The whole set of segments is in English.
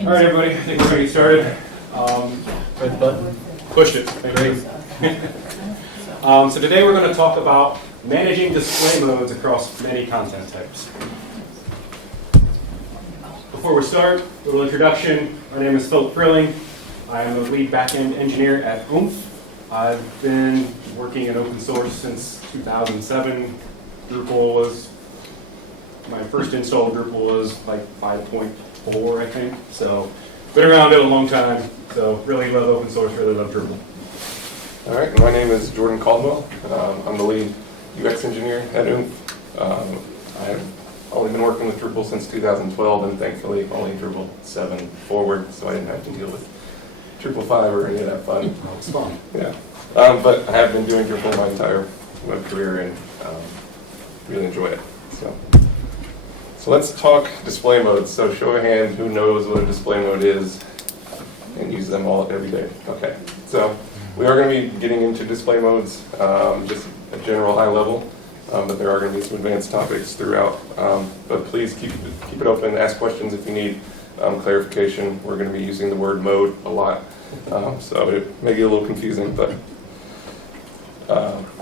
All right, everybody, I think we're going to get started. Press the button. Pushed it. Great. So today we're going to talk about managing display modes across many content types. Before we start, a little introduction. My name is Frilling. I am the lead backend engineer at Oomph. I've been working in open source since 2007. Drupal was, my first install of Drupal was like 5.4, I think. So, been around it a long time. So, really love open source, really love Drupal. All right, my name is Caldwell. I'm the lead UX engineer at Oomph. I've only been working with Drupal since 2012, and thankfully only Drupal 7 forward, so I didn't have to deal with Drupal 5 or any of that fun. Oh, it's fun. Yeah, but I have been doing Drupal my entire web career and really enjoy it. So let's talk display modes. So show of hand, who knows what a display mode is and use them all every day. Okay, so we are going to be getting into display modes, just a general high level, but there are going to be some advanced topics throughout. But please keep it open, ask questions if you need clarification. We're going to be using the word mode a lot, so it may get a little confusing. But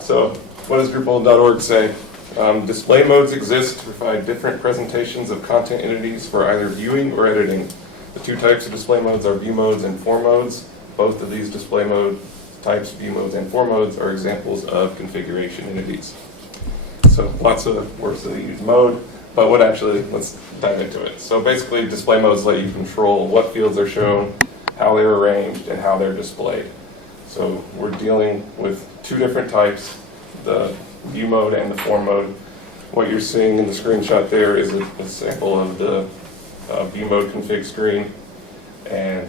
so what does Drupal.org say? Display modes exist to provide different presentations of content entities for either viewing or editing. The two types of display modes are view modes and form modes. Both of these display mode types, view modes and form modes, are examples of configuration entities. So lots of words that use mode, but let's dive into it. So basically, display modes let you control what fields are shown, how they're arranged, and how they're displayed. So we're dealing with two different types, the view mode and the form mode. What you're seeing in the screenshot there is a sample of the view mode config screen. And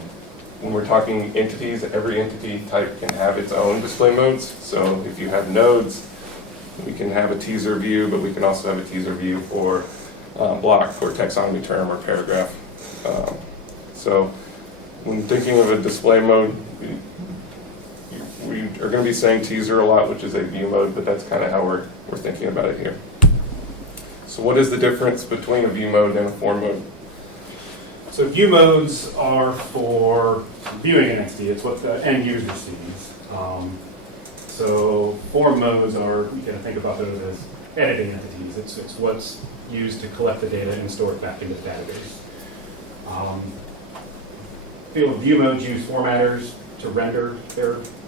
when we're talking entities, every entity type can have its own display modes. So if you have nodes, we can have a teaser view, but we can also have a teaser view for block, for taxonomy term or paragraph. So when thinking of a display mode, we are going to be saying teaser a lot, which is a view mode, but that's kind of how we're thinking about it here. So what is the difference between a view mode and a form mode? So view modes are for viewing an entity. It's what the end user sees. So form modes are, you can think about those as editing entities. It's what's used to collect the data and store it back into the database. Field view modes use formatters to render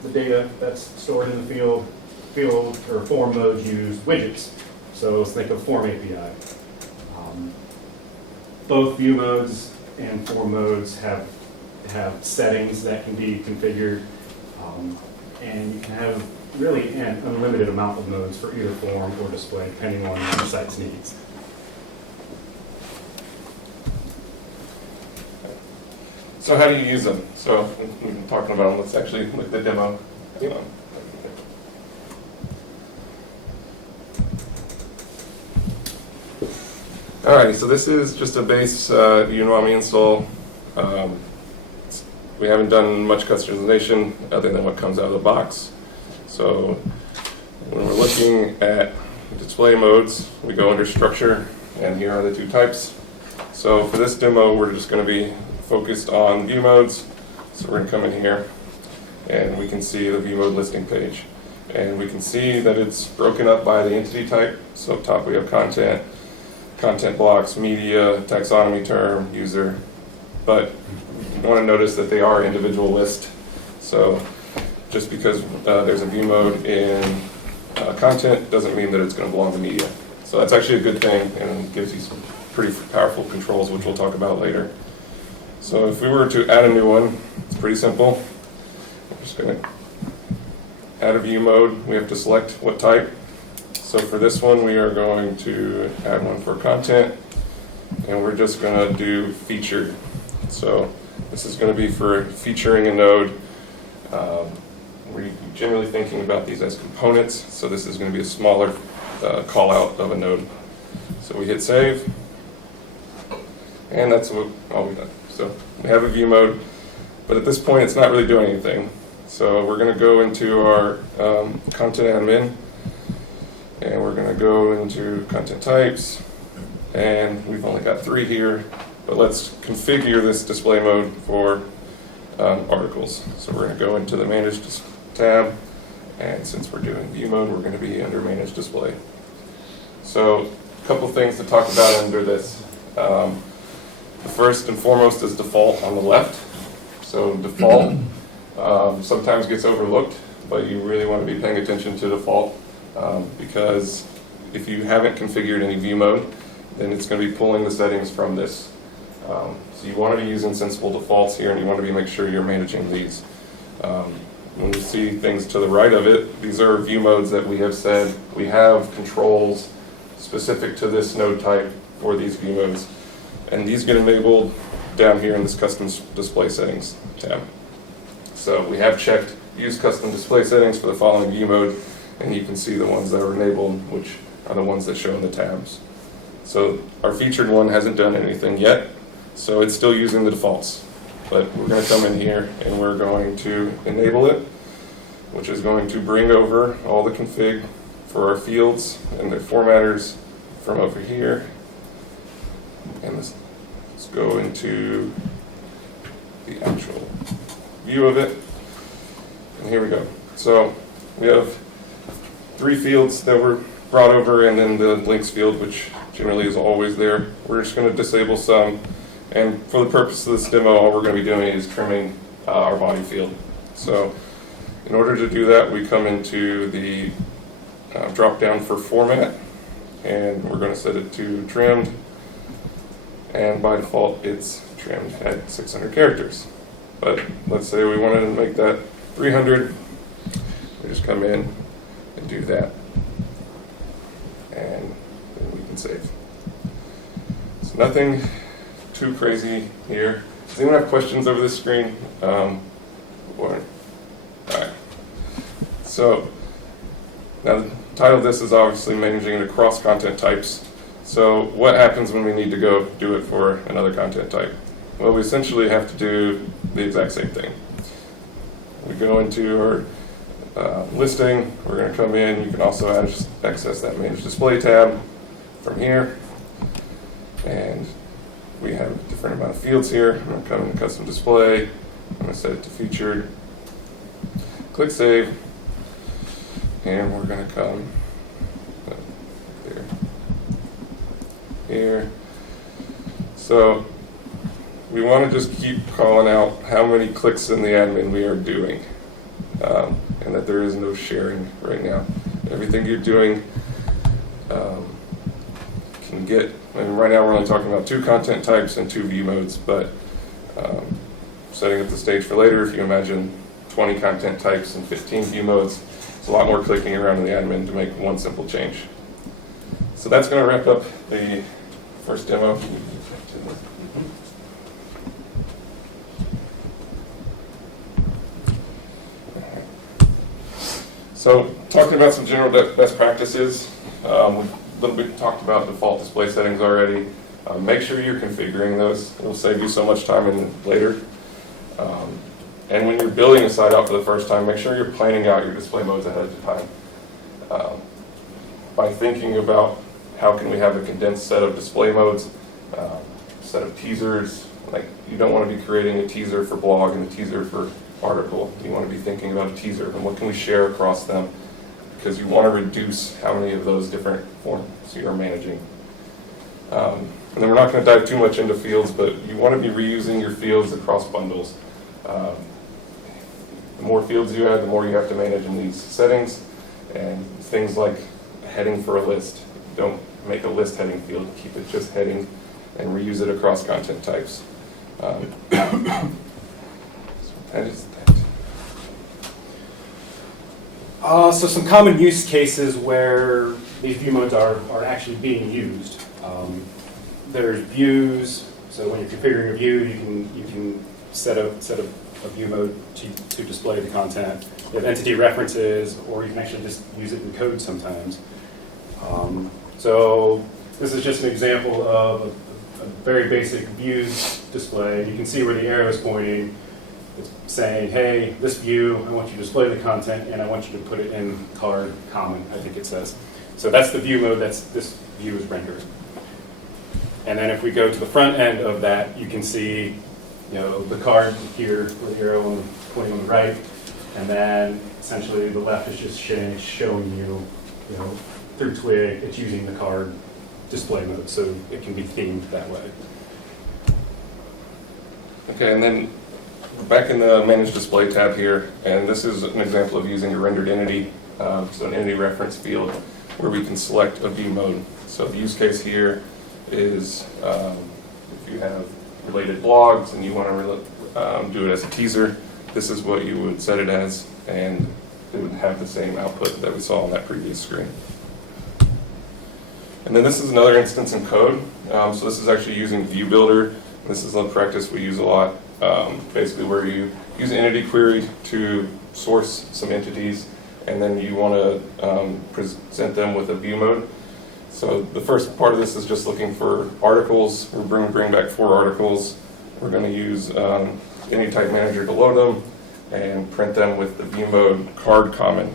the data that's stored in the field. Field or form modes use widgets. So let's think of Form API. Both view modes and form modes have settings that can be configured, and you can have really an unlimited amount of modes for either form or display, depending on your site's needs. So how do you use them? So we've been talking about them. Let's actually look at the demo. Alrighty, so this is just a base Unwami install. We haven't done much customization other than what comes out of the box. So when we're looking at display modes, we go under structure, and here are the two types. So for this demo, we're just going to be focused on view modes. So we're going to come in here, and we can see the view mode listing page. And we can see that it's broken up by the entity type. So up top we have content, content blocks, media, taxonomy term, user. But you want to notice that they are individual lists. So just because there's a view mode in content doesn't mean that it's going to belong to media. So that's actually a good thing, and gives you some pretty powerful controls, which we'll talk about later. So if we were to add a new one, it's pretty simple. We're just going to add a view mode. We have to select what type. So for this one, we are going to add one for content, and we're just going to do featured. So this is going to be for featuring a node. We're generally thinking about these as components, so this is going to be a smaller call out of a node. So we hit save, and that's all we've done. So we have a view mode, but at this point it's not really doing anything. So we're going to go into our content admin, and we're going to go into content types, and we've only got 3 here, But let's configure this display mode for articles. So we're going to go into the Manage tab, and since we're doing view mode, we're going to be under Manage Display. So a couple things to talk about under this. The first and foremost is default on the left. So default sometimes gets overlooked, but you really want to be paying attention to default because if you haven't configured any view mode, then it's going to be pulling the settings from this. So you want to be using sensible defaults here, and you want to be make sure you're managing these. When you see things to the right of it, these are view modes that we have said we have controls specific to this node type for these view modes. And these get enabled down here in this custom display settings tab. So we have checked use custom display settings for the following view mode, and you can see the ones that are enabled, which are the ones that show in the tabs. So our featured one hasn't done anything yet, so it's still using the defaults. But we're going to come in here and we're going to enable it, which is going to bring over all the config for our fields and their formatters from over here. And let's go into the actual view of it. And here we go. So we have 3 fields that were brought over, and then the links field, which generally is always there. We're just going to disable some. And for the purpose of this demo, all we're going to be doing is trimming our body field. So in order to do that, we come into the drop down for format, and we're going to set it to trimmed. And by default, it's trimmed at 600 characters. But let's say we wanted to make that 300. We just come in and do that. And then we can save. So nothing too crazy here. Does anyone have questions over this screen? All right. So now the title of this is obviously managing it across content types. So what happens when we need to go do it for another content type? Well, we essentially have to do the exact same thing. We go into our listing. We're going to come in. You can also access that Manage Display tab from here. And we have a different amount of fields here. I'm going to come into Custom Display. I'm going to set it to Featured. Click Save. And we're going to come there, here. So we want to just keep calling out how many clicks in the admin we are doing, and that there is no sharing right now. Everything you're doing can get, and right now we're only talking about 2 content types and 2 view modes, but setting up the stage for later, if you imagine 20 content types and 15 view modes, it's a lot more clicking around in the admin to make one simple change. So that's going to wrap up the first demo. So talking about some general best practices, we've a little bit talked about default display settings already. Make sure you're configuring those. It'll save you so much time later. And when you're building a site out for the first time, make sure you're planning out your display modes ahead of time. By thinking about how can we have a condensed set of display modes, set of teasers. Like, you don't want to be creating a teaser for blog and a teaser for article. You want to be thinking about a teaser and what can we share across them, because you want to reduce how many of those different forms you are managing. And then we're not going to dive too much into fields, but you want to be reusing your fields across bundles. The more fields you add, the more you have to manage in these settings. And things like heading for a list. Don't make a list heading field. Keep it just heading and reuse it across content types. So that is that. So some common use cases where these view modes are actually being used. There's views. So when you're configuring a view, you can set a view mode to display the content. You have entity references, or you can actually just use it in code sometimes. So this is just an example of a very basic views display. You can see where the arrow is pointing. It's saying, hey, this view, I want you to display the content, and I want you to put it in color common, I think it says. So that's the view mode that's this view is rendered. And then if we go to the front end of that, you can see, the card here with the arrow pointing on the right, and then essentially the left is just showing you, through Twig, it's using the card display mode, so it can be themed that way. Okay, and then we're back in the Manage Display tab here, and this is an example of using a rendered entity, so an entity reference field, where we can select a view mode. So the use case here is if you have related blogs and you want to do it as a teaser, this is what you would set it as, and it would have the same output that we saw on that previous screen. And then this is another instance in code. So this is actually using View Builder. This is a practice we use a lot, basically where you use an entity query to source some entities, and then you want to present them with a view mode. So the first part of this is just looking for articles. We're going to bring back 4 articles. We're going to use any type manager to load them and print them with the view mode card common.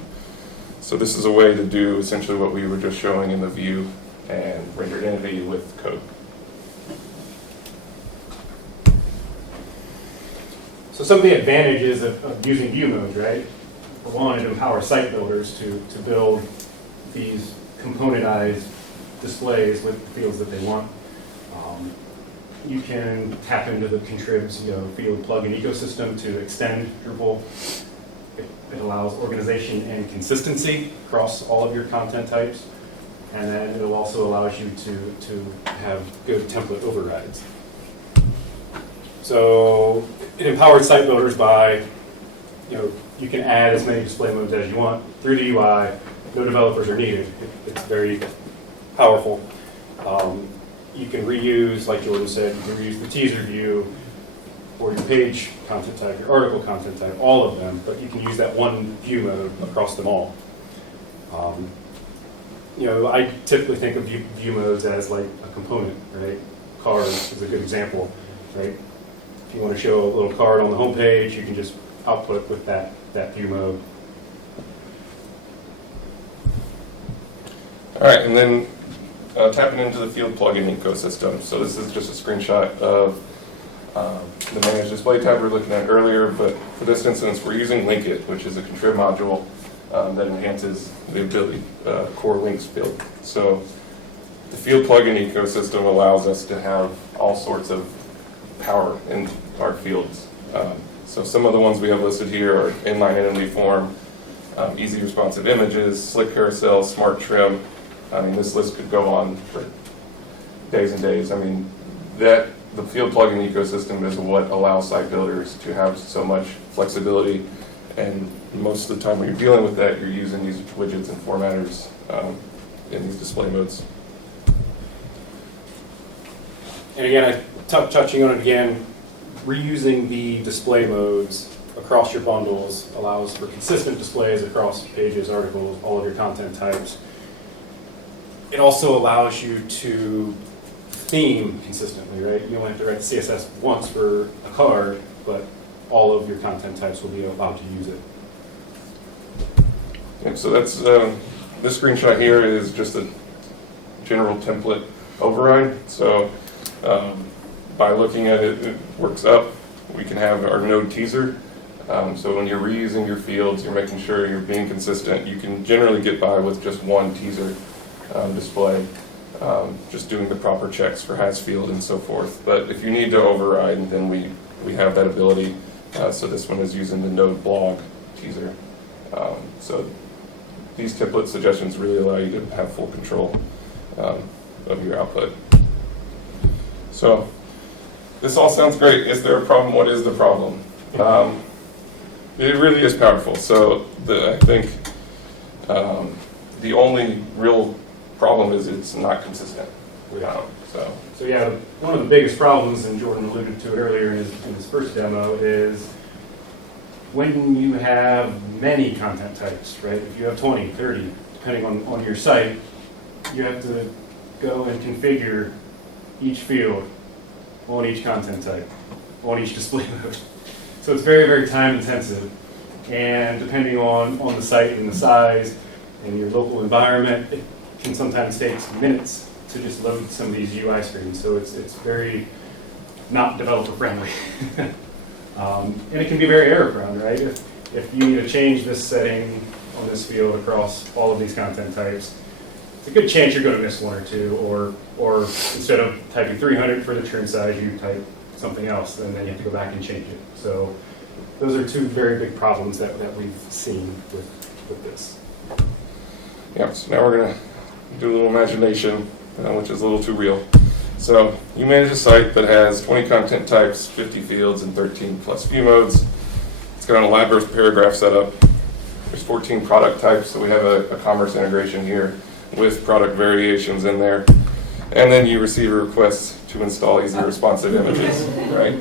So this is a way to do essentially what we were just showing in the view and rendered entity with code. So some of the advantages of using view modes, right? For one, it empowers site builders to build these componentized displays with the fields that they want. You can tap into the Contrib's field plugin ecosystem to extend Drupal. It allows organization and consistency across all of your content types. And then it also allows you to have good template overrides. So it empowers site builders by, you can add as many display modes as you want through the UI. No developers are needed. It's very powerful. You can reuse, like Jordan said, you can reuse the teaser view or your page content type, your article content type, all of them, but you can use that one view mode across them all. I typically think of view modes as like a component, right? Cards is a good example, right? If you want to show a little card on the home page, you can just output with that view mode. All right, and then tapping into the field plugin ecosystem. So this is just a screenshot of the Manage Display tab we were looking at earlier, but for this instance, we're using Linkit, which is a Contrib module that enhances the ability core links field. So the field plugin ecosystem allows us to have all sorts of power in our fields. So some of the ones we have listed here are inline entity form, easy responsive images, slick carousel, smart trim. I mean, this list could go on for days and days. I mean, the field plugin ecosystem is what allows site builders to have so much flexibility, and most of the time when you're dealing with that, you're using these widgets and formatters in these display modes. And again, touching on it again, reusing the display modes across your bundles allows for consistent displays across pages, articles, all of your content types. It also allows you to theme consistently, right? You only have to write CSS once for a card, but all of your content types will be allowed to use it. And so that's this screenshot here is just a general template override. So by looking at it, it works up. We can have our node teaser. So when you're reusing your fields, you're making sure you're being consistent. You can generally get by with just one teaser display, just doing the proper checks for has field and so forth. But if you need to override, then we have that ability. So this one is using the node blog teaser. So these template suggestions really allow you to have full control of your output. So this all sounds great. Is there a problem? What is the problem? It really is powerful. So I think the only real problem is it's not consistent. So yeah, one of the biggest problems, and Jordan alluded to it earlier in his first demo, is when you have many content types, right? If you have 20, 30, depending on your site, you have to go and configure each field on each content type, on each display mode. So it's very, very time intensive. And depending on the site and the size and your local environment, it can sometimes take minutes to just load some of these UI screens. So it's very not developer friendly. And it can be very error prone, right? If you need to change this setting on this field across all of these content types, it's a good chance you're going to miss one or two, or instead of typing 300 for the trim size, you type something else, and then you have to go back and change it. So those are two very big problems that we've seen with this. Yeah, so now we're going to do a little imagination, which is a little too real. So you manage a site that has 20 content types, 50 fields, and 13 plus view modes. It's got an elaborate paragraph setup. There's 14 product types, so we have a commerce integration here with product variations in there. And then you receive a request to install easy responsive images, right?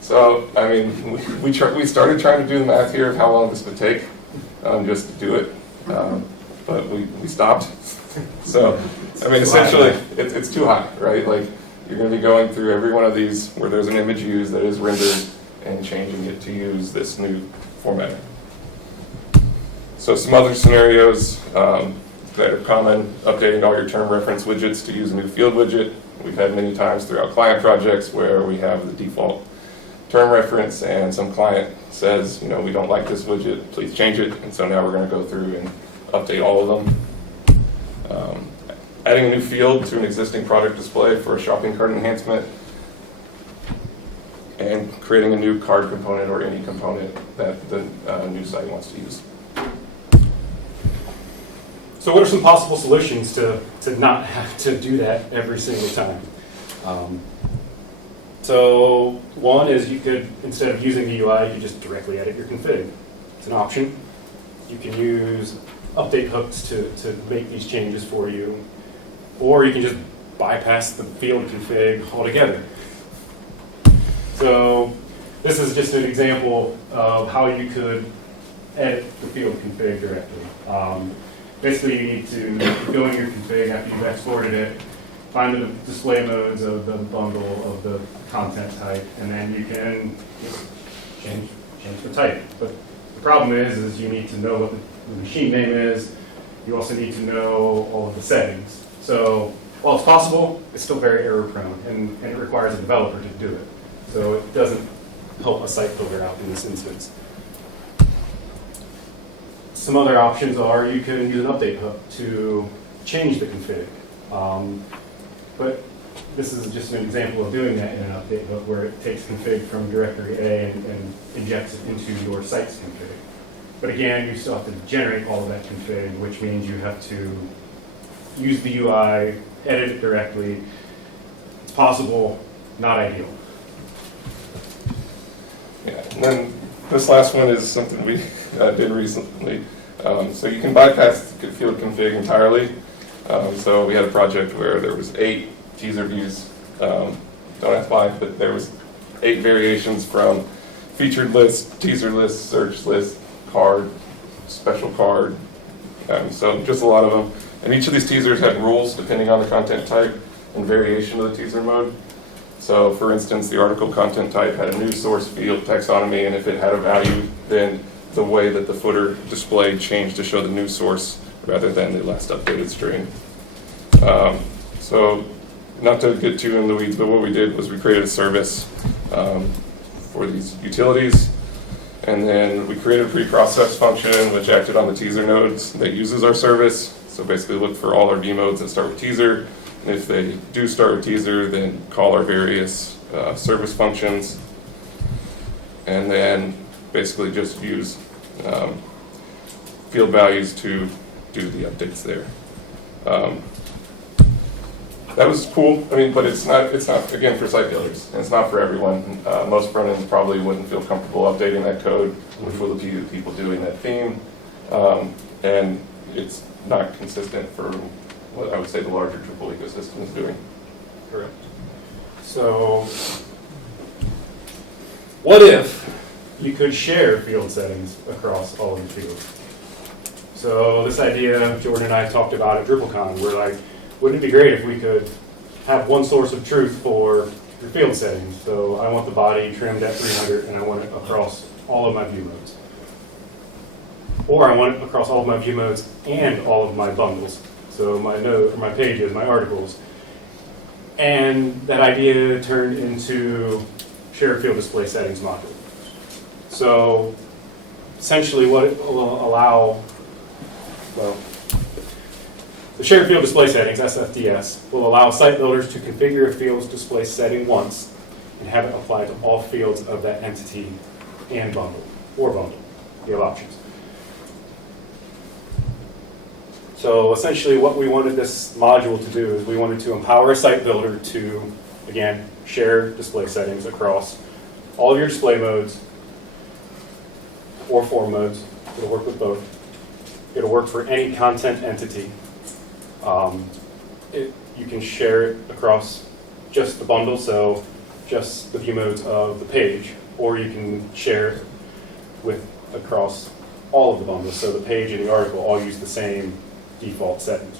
So, I mean, we started trying to do the math here of how long this would take just to do it, but we stopped. So, I mean, essentially, it's too high, right? Like, you're going to be going through every one of these where there's an image used that is rendered and changing it to use this new formatting. So some other scenarios that are common: updating all your term reference widgets to use a new field widget. We've had many times throughout client projects where we have the default term reference and some client says, you know, we don't like this widget, please change it. And so now we're going to go through and update all of them. Adding a new field to an existing product display for a shopping cart enhancement, and creating a new card component or any component that the new site wants to use. So what are some possible solutions to not have to do that every single time? So one is you could, instead of using the UI, you just directly edit your config. It's an option. You can use update hooks to make these changes for you. Or you can just bypass the field config altogether. So this is just an example of how you could edit the field config directly. Basically, you need to go in your config after you've exported it, find the display modes of the bundle of the content type, and then you can just change the type. But the problem is you need to know what the machine name is. You also need to know all of the settings. So while it's possible, it's still very error prone, and it requires a developer to do it. So it doesn't help a site builder out in this instance. Some other options are you can use an update hook to change the config. But this is just an example of doing that in an update hook where it takes config from directory A and injects it into your site's config. But again, you still have to generate all of that config, which means you have to use the UI, edit it directly. It's possible, not ideal. Yeah, and then this last one is something we did recently. So you can bypass the field config entirely. So we had a project where there was 8 teaser views. Don't ask why, but there was 8 variations from featured list, teaser list, search list, card, special card. So just a lot of them. And each of these teasers had rules depending on the content type and variation of the teaser mode. So for instance, the article content type had a news source field taxonomy, and if it had a value, then the way that the footer display changed to show the news source rather than the last updated string. So not to get too in the weeds, but what we did was we created a service for these utilities. And then we created a pre-process function which acted on the teaser nodes that uses our service. So basically look for all our view modes that start with teaser. And if they do start with teaser, then call our various service functions. And then basically just use field values to do the updates there. That was cool. I mean, but it's not again for site builders, and it's not for everyone. Most front ends probably wouldn't feel comfortable updating that code, which will be people doing that theme, and it's not consistent for what I would say the larger Drupal ecosystem is doing. Correct. So, what if you could share field settings across all of the fields? So this idea, Jordan and I talked about at DrupalCon. We're like, wouldn't it be great if we could have one source of truth for your field settings? So I want the body trimmed at 300, and I want it across all of my view modes. Or I want it across all of my view modes and all of my bundles. so my note, or my pages, my articles. And that idea turned into shared field display settings module. So essentially what it will allow, well, the shared field display settings, SFDS, will allow site builders to configure a field's display setting once and have it applied to all fields of that entity and bundle, or bundle. You have options. So essentially what we wanted this module to do is we wanted to empower a site builder to, again, share display settings across all of your display modes or form modes. It'll work with both. It'll work for any content entity. You can share it across just the bundle, so just the view modes of the page, or you can share it with across all of the bundles, so the page and the article all use the same default settings.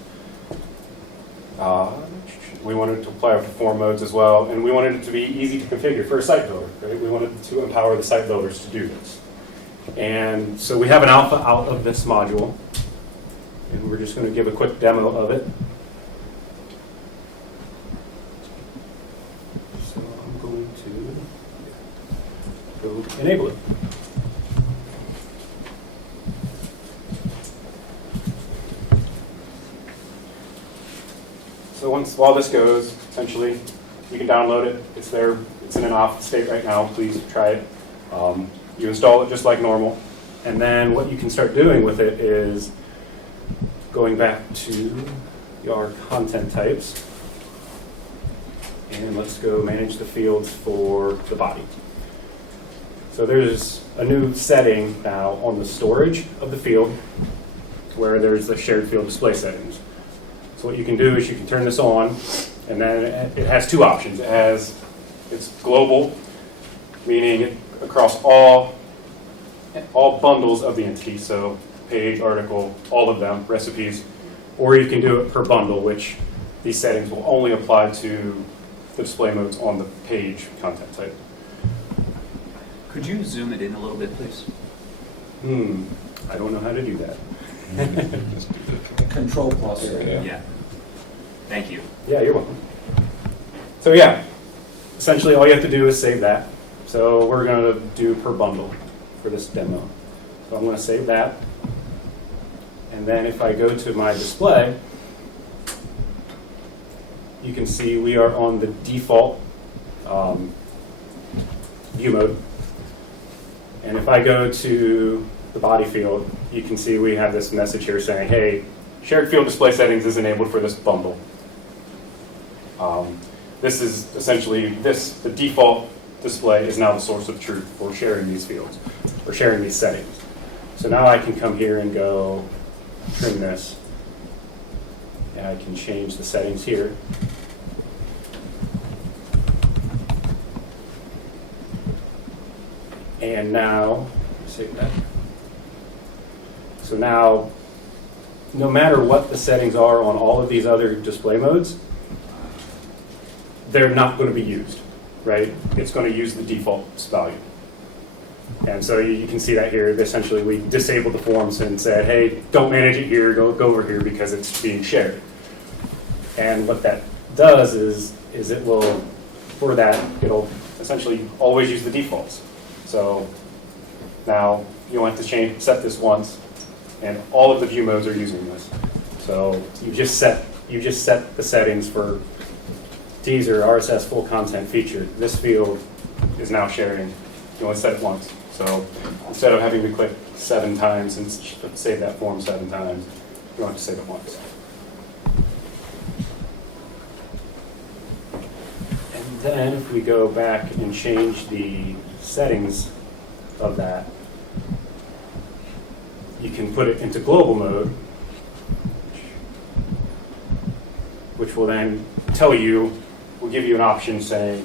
We wanted to apply it for form modes as well, and we wanted it to be easy to configure for a site builder. Right? We wanted to empower the site builders to do this. And so we have an alpha out of this module, and we're just going to give a quick demo of it. So I'm going to go enable it. So while this goes, essentially, you can download it. It's there. It's in an off state right now. Please try it. You install it just like normal. And then what you can start doing with it is going back to your content types. And let's go manage the fields for the body. So there's a new setting now on the storage of the field where there's the shared field display settings. So what you can do is you can turn this on, and then it has two options. It's global, meaning across all bundles of the entity, so page, article, all of them, recipes, or you can do it per bundle, which these settings will only apply to the display modes on the page content type. Could you zoom it in a little bit, please? I don't know how to do that. Control plus. Yeah. Thank you. Yeah, you're welcome. So yeah, essentially all you have to do is save that. So we're going to do per bundle for this demo. So I'm going to save that. And then if I go to my display, you can see we are on the default view mode. And if I go to the body field, you can see we have this message here saying, hey, shared field display settings is enabled for this bundle. This is essentially the default display is now the source of truth for sharing these fields, or sharing these settings. So now I can come here and go trim this, and I can change the settings here. And now, save that. So now, no matter what the settings are on all of these other display modes, they're not going to be used, right? It's going to use the default value. And so you can see that here. Essentially, we disabled the forms and said, hey, don't manage it here, go over here because it's being shared. And what that does is it will, for that, it'll essentially always use the defaults. So now you don't have to set this once, and all of the view modes are using this. So you just set the settings for teaser, RSS, full content, featured. This field is now sharing. You only set it once. So instead of having to click 7 times and save that form 7 times, you don't have to save it once. And then if we go back and change the settings of that, you can put it into global mode, which will then tell you, will give you an option saying,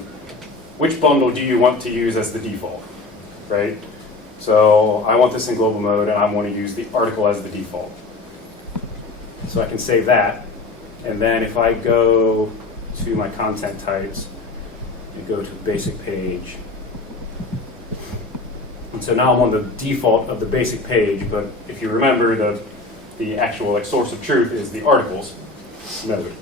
which bundle do you want to use as the default, right? So I want this in global mode, and I want to use the article as the default. So I can save that, and then if I go to my content types and go to basic page, and so now I'm on the default of the basic page, but if you remember, the the actual like source of truth is the articles node.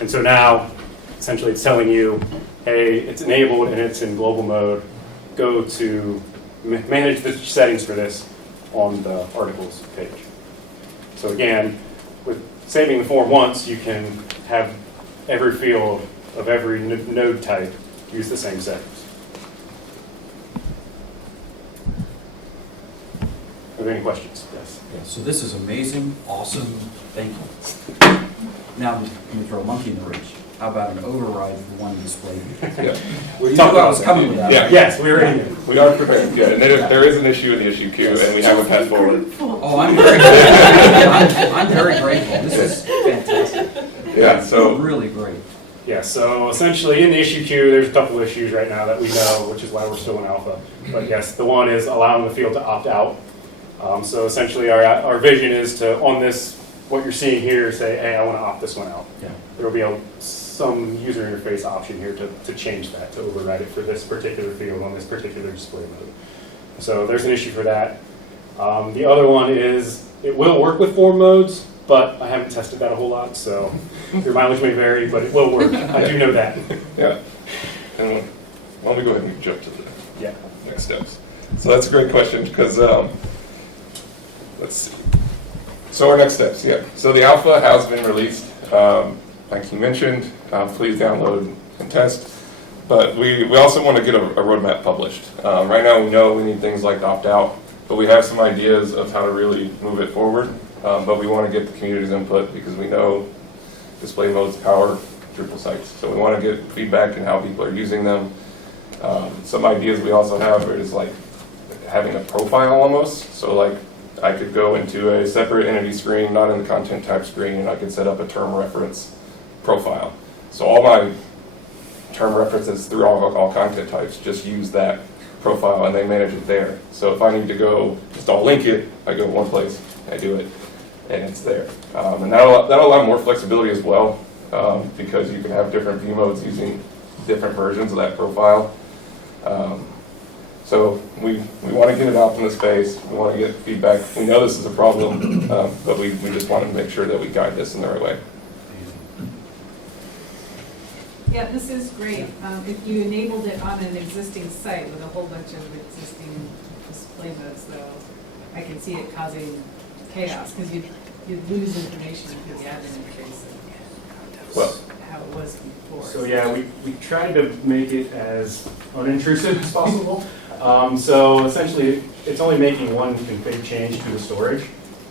And so now, essentially, it's telling you, hey, it's enabled and it's in global mode. Go to manage the settings for this on the articles page. So again, with saving the form once, you can have every field of every node type use the same settings. Are there any questions? Yes. So this is amazing, awesome, thank you. Now, let me throw a monkey in the ridge. How about an override for the one displayed? Yeah. You knew I was coming with that. Yeah. Yes, we already knew. We are prepared, yeah, and there is an issue in the issue queue, and we have a path forward. Oh, I'm very grateful. I'm very grateful. This is fantastic. Yeah, so, Really great. Yeah, so essentially in the issue queue, there's a couple of issues right now that we know, which is why we're still in alpha. But yes, the one is allowing the field to opt out. So essentially our vision is to, on this, what you're seeing here, say, hey, I want to opt this one out. Yeah. There will be some user interface option here to change that, to override it for this particular field on this particular display mode. So there's an issue for that. The other one is it will work with form modes, but I haven't tested that a whole lot, so your mileage may vary, but it will work. I do know that. yeah. And why don't we go ahead and jump to the Yeah. next steps? So that's a great question, because, let's see. So our next steps, yeah. So the alpha has been released, like you mentioned. Please download and test. But we also want to get a roadmap published. Right now we know we need things like opt-out, but we have some ideas of how to really move it forward. But we want to get the community's input because we know display modes power Drupal sites. So we want to get feedback on how people are using them. Some ideas we also have is like having a profile almost. So like I could go into a separate entity screen, not in the content type screen, and I could set up a term reference profile. So all my term references through all content types just use that profile and they manage it there. So if I need to go just all link it, I go one place, I do it, and it's there. And that'll allow more flexibility as well, because you can have different view modes using different versions of that profile. So we want to get it out in the space. We want to get feedback. We know this is a problem, but we just want to make sure that we guide this in the right way. Yeah, this is great. If you enabled it on an existing site with a whole bunch of existing display modes, though, I can see it causing chaos because you'd lose information through the admin interface Well, how it was before. So yeah, we tried to make it as unintrusive as possible. So essentially, it's only making one config change to the storage.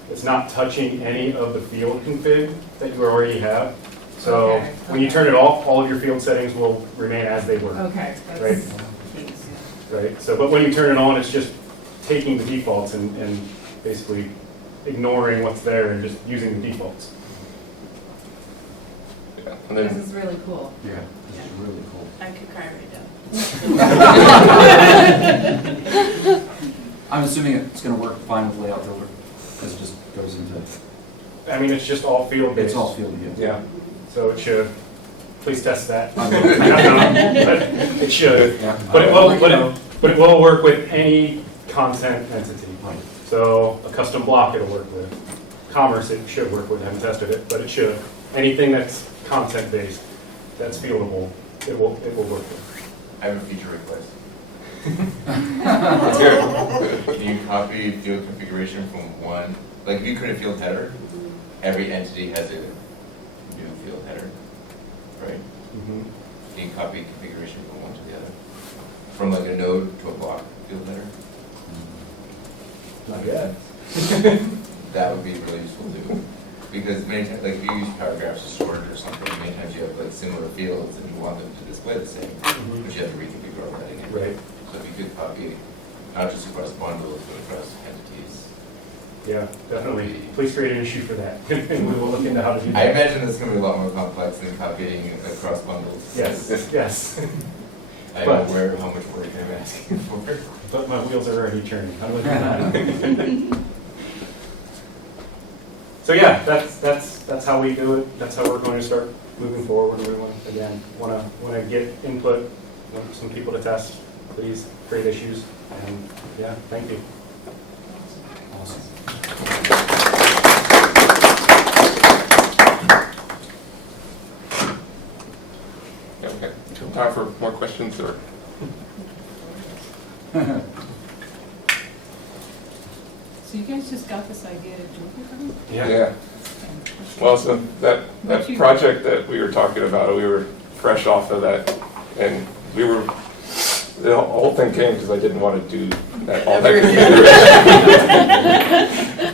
It's not touching any of the field config that you already have. So Okay, when you turn it off, all of your field settings will remain as they were. Okay, that's Right. key, yeah. Right. So, but when you turn it on, it's just taking the defaults and basically ignoring what's there and just using the defaults. yeah. And This then is really cool. Yeah, this is really cool. I could cry right now. I'm assuming it's going to work fine with layout builder because it just goes into, I mean, it's just all field based. it's all field view. Yeah. So it should. Please test that. I will. But it should. Yeah. But it I'll will. let you know. But it will work with any content entity. Right. So a custom block it'll work with. Commerce it should work with. I haven't tested it, but it should. Anything that's content based, that's fieldable, it will work with. I have a feature request. let's hear it. Can you copy field configuration from one, like if you create a field header, every entity has a new field header, right? Can you copy configuration from one to the other? From like a node to a block field header? Not yet. That would be really useful too. Because many times, like if you use paragraphs as storage or something, many times you have like similar fields and you want them to display the same, but you have to reconfigure all that again. Right. So if you could copy, not just across bundles, but across entities. Yeah, definitely. Please create an issue for that, and we will look into how to do I that. imagine it's going to be a lot more complex than copying across bundles. Yes, yes. I'm But- aware of how much work I'm asking for. But my wheels are already turning. How do I do that? So yeah, that's how we do it. That's how we're going to start moving forward. We want to get input, want some people to test. Please create issues, and yeah, thank you. Awesome. time for more questions or? So you guys just got this idea to do it? Yeah. Well, so that project that we were talking about, we were fresh off of that, and the whole thing came because I didn't want to do that, all that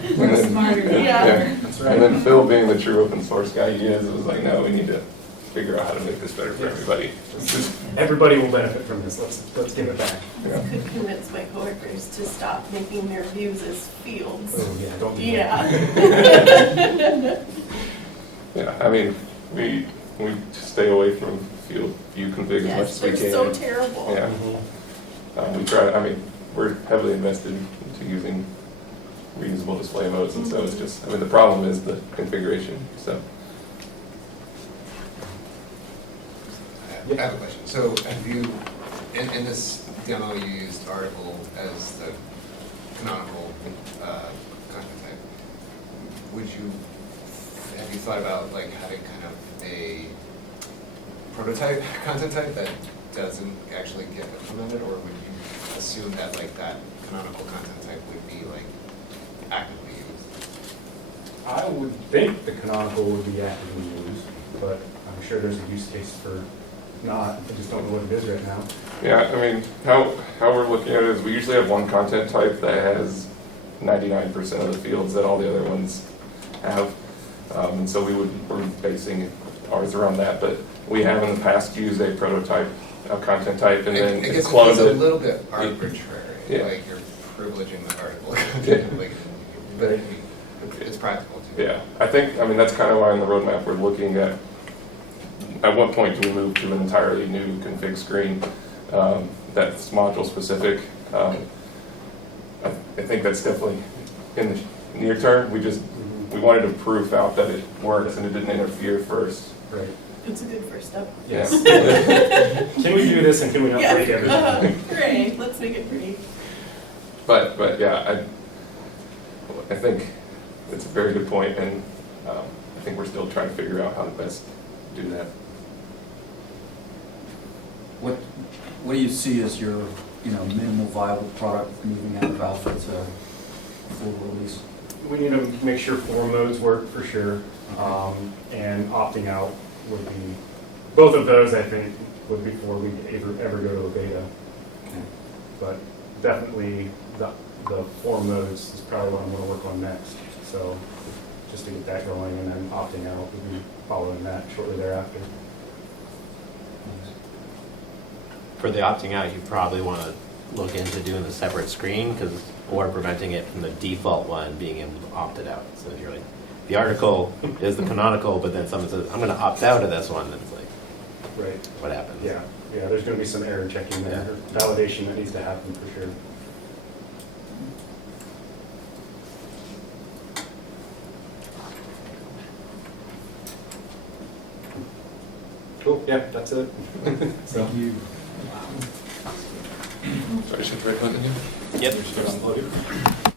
configuration. We're smarter. Yeah. And then Phil, being the true open source guy he is, was like, no, we need to figure out how to make this better for everybody. Everybody will benefit from this. Let's give it back. Yeah. Could convince my coworkers to stop making their views as fields. Oh, yeah, don't do Yeah. Yeah, I mean, we stay away from field view config as much Yes, as we they're can. so terrible. Yeah. Mhm. We try, I mean, we're heavily invested into using reusable display modes, and so it's just, I mean, the problem is the configuration, so. I have a question. So have you, in this demo, you used article as the canonical content type. Have you thought about like having kind of a prototype content type that doesn't actually get implemented, or would you assume that like that canonical content type would be like actively used? I would think the canonical would be actively used, but I'm sure there's a use case for not. I just don't know what it is right now. Yeah, I mean, how we're looking at it is we usually have one content type that has 99% of the fields that all the other ones have. And so we're basing ours around that, but we have in the past used a prototype content type and then it gets cloned a it. little bit arbitrary, Yeah. like you're privileging the article Yeah. content, like, but it's practical too. Yeah, I mean, that's kind of why in the roadmap we're looking at what point do we move to an entirely new config screen that's module specific. I think that's definitely in the near term. We wanted to prove out that it works and it didn't interfere first. Right. It's a good first step. Yes. Can we do this and can we not break everything? Hooray, let's make it pretty. But yeah, I think it's a very good point, and I think we're still trying to figure out how to best do that. What do you see as your, minimal viable product moving out of alpha to full release? We need to make sure form modes work for sure, and opting out would be, both of those I think would be before we ever go to a beta. Okay. But definitely the form modes is probably what I'm going to work on next. So just to get that going, and then opting out would be following that shortly thereafter. For the opting out, you probably want to look into doing the separate screen, or preventing it from the default one being able to opt it out. So if you're like, the article is the canonical, but then someone says, I'm going to opt out of this one, then it's like, Right. what happens? Yeah. There's going to be some error checking there, validation that needs to happen for sure. Cool. Yeah, that's it. So. Thank you. Sorry, should I correct that again? Yep. Just upload it.